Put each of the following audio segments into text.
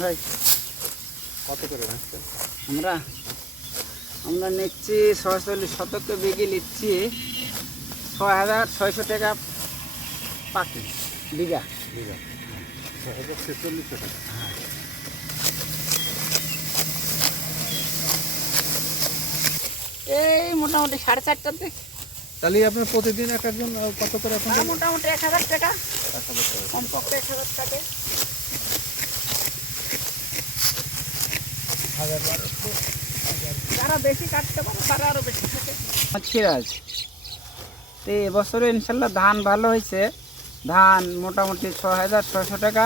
ভাই। কত করে নিচ্ছেন? আমরা আমরা নিচ্ছি ছয়চল্লিশ শতকে বিঘি নিচ্ছি ছয় হাজার ছয়শো টাকা পাখি বিঘা। বিঘা। ছয় হাজার ছেচল্লিশশো টাকা। এই মোটামুটি সাড়ে চারটার দিক। তাহলে আপনার প্রতিদিন এক একজন কত করে মোটামুটি এক হাজার টাকা। এক হাজার টাকা। কমপক্ষে এক হাজার টাকা। যারা বেশি কাটতে পারে তারা বেশি থাকে সিরাজ তো এবছরে ইনশাল্লাহ ধান ভালো হয়েছে। ধান মোটামুটি ছ হাজার ছয়শো টাকা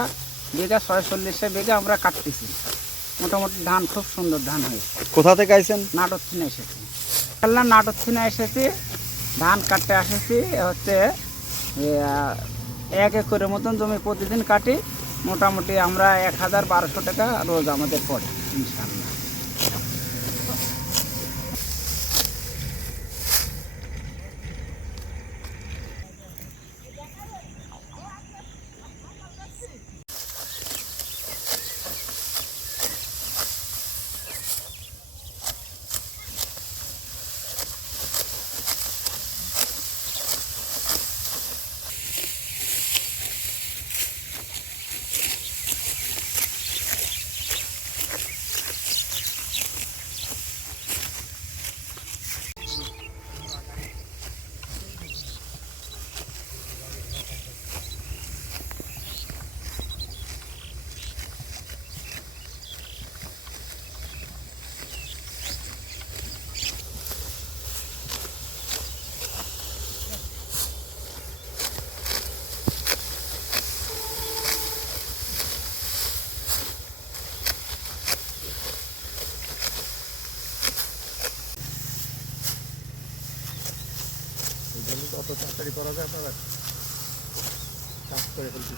বিঘা ছয় ছয়চল্লিশে বিঘা আমরা কাটতেছি। মোটামুটি ধান খুব সুন্দর ধান হয়েছে। কোথা থেকে আইছেন? নাটক থিনে এসেছি। ইনশাল্লাহ নাটক থিনে এসেছি ধান কাটতে এসেছি হচ্ছে এক একরের মতন জমি প্রতিদিন কাটি। মোটামুটি আমরা এক হাজার বারোশো টাকা রোজ আমাদের পড়ে। ইনশাল্লাহ এই এগুলো কত তাড়াতাড়ি করা যায় আপনারা কাজ করে ফেলতে